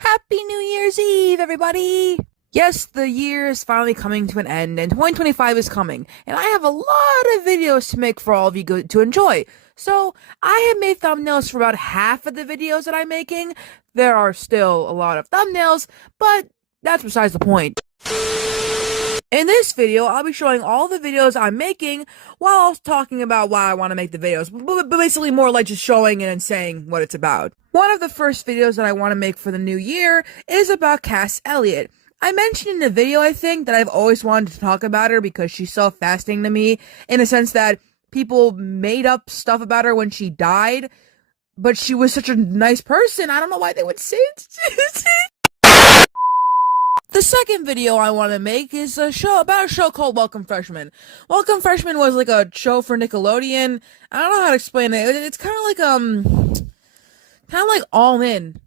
Happy New Year's Eve, everybody! Yes, the year is finally coming to an end, and 2025 is coming, and I have a lot of videos to make for all of you to enjoy. So, I have made thumbnails for about half of the videos that I'm making. There are still a lot of thumbnails, but that's besides the point. In this video, I'll be showing all the videos I'm making while also talking about why I want to make the videos, but basically more like just showing it and saying what it's about. One of the first videos that I want to make for the new year is about Cass Elliot. I mentioned in the video, I think, that I've always wanted to talk about her because she's so fascinating to me, in a sense that people made up stuff about her when she died, but she was such a nice person. I don't know why they would say it. The second video I want to make is a show called Welcome Freshmen. Welcome Freshmen was like a show for Nickelodeon. I don't know how to explain it. It's kind of like All In,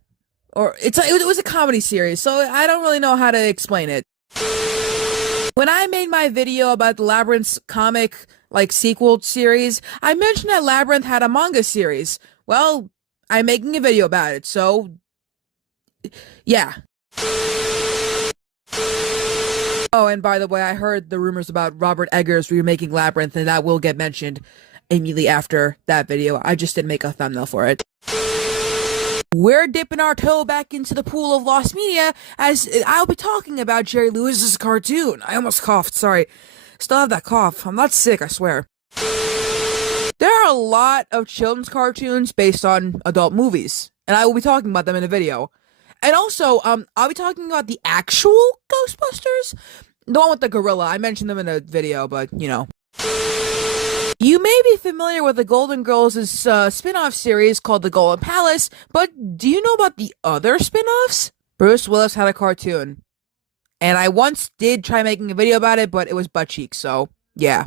or it was a comedy series. So I don't really know how to explain it. When I made my video about the Labyrinth comic like sequel series, I mentioned that Labyrinth had a manga series. Well, I'm making a video about it. So yeah. Oh, and by the way, I heard the rumors about Robert Eggers remaking Labyrinth, and that will get mentioned immediately after that video. I just didn't make a thumbnail for it. We're dipping our toe back into the pool of lost media, as I'll be talking about Jerry Lewis's cartoon. I almost coughed, sorry. Still have that cough. I'm not sick, I swear. There are a lot of children's cartoons based on adult movies, and I will be talking about them in a video. And also, I'll be talking about the actual Ghostbusters. The one with the gorilla. I mentioned them in a video, but, you know. You may be familiar with the Golden Girls' spin-off series called The Golden Palace, but do you know about the other spin-offs? Bruce Willis had a cartoon. And I once did try making a video about it, but it was butt cheeks, so, yeah.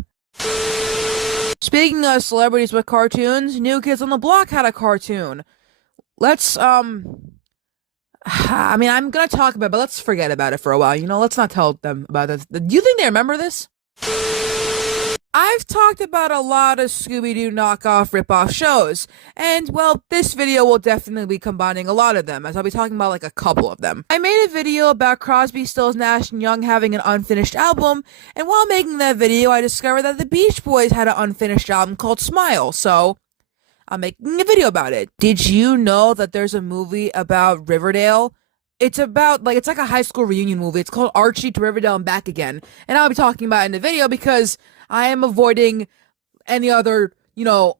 Speaking of celebrities with cartoons, New Kids on the Block had a cartoon. Let's, I mean, I'm gonna talk about it, but let's forget about it for a while, you know? Let's not tell them about this. Do you think they remember this? I've talked about a lot of Scooby-Doo knockoff rip-off shows, and, well, this video will definitely be combining a lot of them, as I'll be talking about, like, a couple of them. I made a video about Crosby, Stills, Nash & Young having an unfinished album, and while making that video, I discovered that the Beach Boys had an unfinished album called Smile, so I'm making a video about it. Did you know that there's a movie about Riverdale? It's like a high school reunion movie. It's called Archie to Riverdale and Back Again. And I'll be talking about it in the video because I am avoiding any other,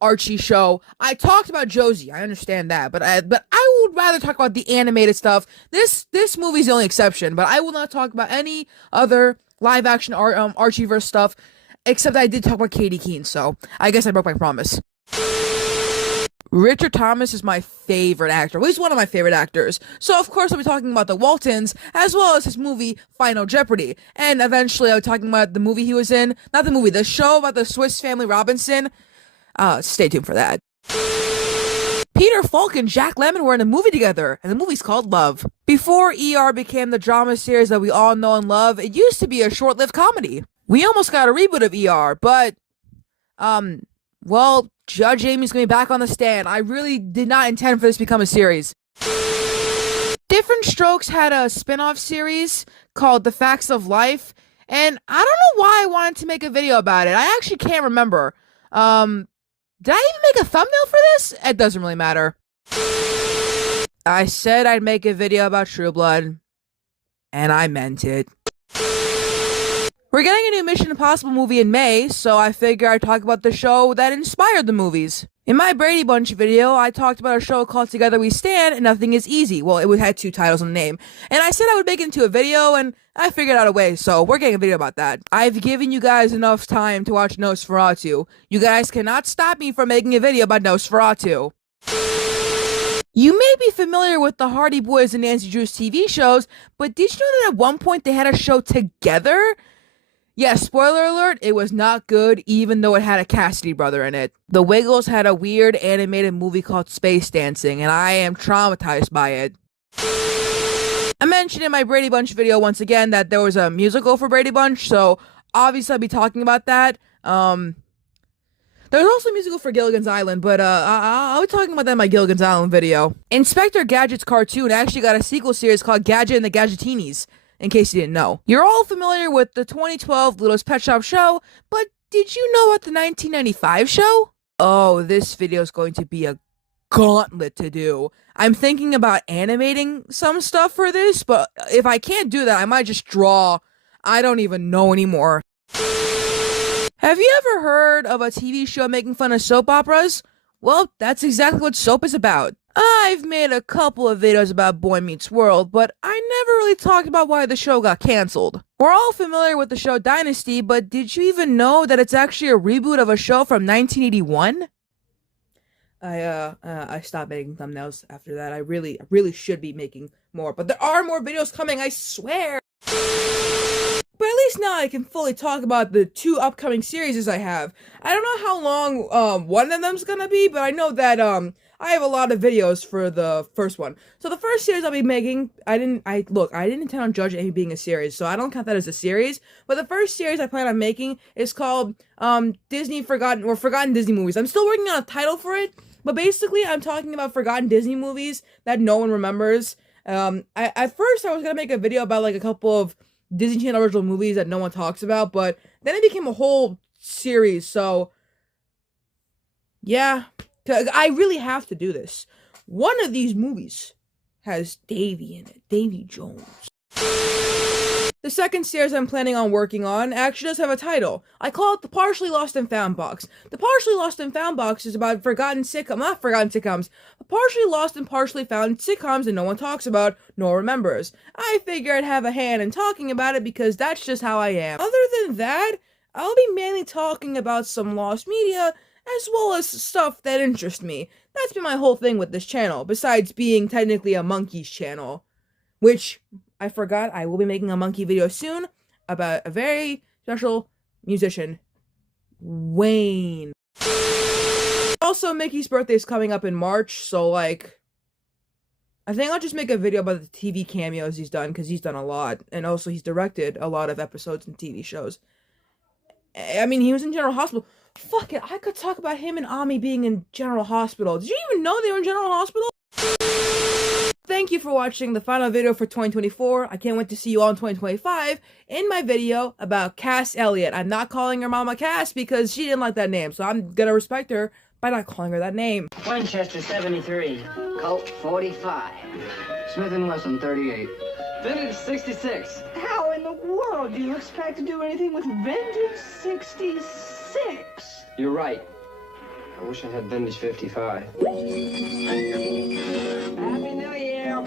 Archie show. I talked about Josie. I understand that, but I would rather talk about the animated stuff. This movie's the only exception, but I will not talk about any other live action Archieverse stuff, except I did talk about Katie Keene, so I guess I broke my promise. Richard Thomas is my favorite actor. Well, he's one of my favorite actors. So, of course, I'll be talking about the Waltons, as well as his movie, Final Jeopardy. And eventually, I'll be talking about the movie he was in. Not the movie, the show about the Swiss Family Robinson. Stay tuned for that. Peter Falk and Jack Lemmon were in a movie together, and the movie's called Love. Before ER became the drama series that we all know and love, it used to be a short-lived comedy. We almost got a reboot of ER, but, well, Judge Amy's gonna be back on the stand. I really did not intend for this to become a series. Different Strokes had a spin-off series called The Facts of Life, and I don't know why I wanted to make a video about it. I actually can't remember. Did I even make a thumbnail for this? It doesn't really matter. I said I'd make a video about True Blood, and I meant it. We're getting a new Mission Impossible movie in May, so I figure I'd talk about the show that inspired the movies. In my Brady Bunch video, I talked about a show called Together We Stand and Nothing Is Easy. Well, it had two titles in the name. And I said I would make it into a video, and I figured out a way, so we're getting a video about that. I've given you guys enough time to watch Nosferatu. You guys cannot stop me from making a video about Nosferatu. You may be familiar with the Hardy Boys and Nancy Drew's TV shows, but did you know that at one point they had a show together? Yeah, spoiler alert, it was not good, even though it had a Cassidy brother in it. The Wiggles had a weird animated movie called Space Dancing, and I am traumatized by it. I mentioned in my Brady Bunch video once again that there was a musical for Brady Bunch, so obviously I'll be talking about that. There's also a musical for Gilligan's Island, but I'll be talking about that in my Gilligan's Island video. Inspector Gadget's cartoon actually got a sequel series called Gadget and the Gadgetinis, in case you didn't know. You're all familiar with the 2012 Littlest Pet Shop show, but did you know about the 1995 show? Oh, this video is going to be a gauntlet to do. I'm thinking about animating some stuff for this, but if I can't do that, I might just draw. I don't even know anymore. Have you ever heard of a TV show making fun of soap operas? Well, that's exactly what soap is about. I've made a couple of videos about Boy Meets World, but I never really talked about why the show got canceled. We're all familiar with the show Dynasty, but did you even know that it's actually a reboot of a show from 1981? I stopped making thumbnails after that. I really should be making more, but there are more videos coming, I swear. But at least now I can fully talk about the 2 upcoming series I have. I don't know how long one of them's gonna be, but I know that I have a lot of videos for the first one. So the first series I'll be making, I didn't intend on Judge Amy being a series, so I don't count that as a series. But the first series I plan on making is called Forgotten Disney Movies. I'm still working on a title for it, but basically I'm talking about forgotten Disney movies that no one remembers. At first I was gonna make a video about like a couple of Disney Channel original movies that no one talks about, but then it became a whole series, so yeah, I really have to do this. One of these movies has Davy in it, Davy Jones. The second series I'm planning on working on actually does have a title. I call it the Partially Lost and Found Box. The Partially Lost and Found Box is about but partially lost and partially found sitcoms that no one talks about nor remembers. I figure I'd have a hand in talking about it because that's just how I am. Other than that, I'll be mainly talking about some lost media as well as stuff that interests me. That's been my whole thing with this channel, besides being technically a monkeys channel, which I forgot I will be making a monkey video soon about a very special musician, Wayne. Also, Mickey's birthday is coming up in March, so like, I think I'll just make a video about the TV cameos he's done, because he's done a lot, and also he's directed a lot of episodes and TV shows. I mean, he was in General Hospital. Fuck it, I could talk about him and Ami being in General Hospital. Did you even know they were in General Hospital? Thank you for watching the final video for 2024. I can't wait to see you all in 2025 in my video about Cass Elliot. I'm not calling her Mama Cass because she didn't like that name, so I'm gonna respect her by not calling her that name. Winchester 73, Colt 45, Smith & Wesson 38, Vintage 66. How in the world do you expect to do anything with Vintage 66? You're right. I wish I had Vintage 55. Happy New Year!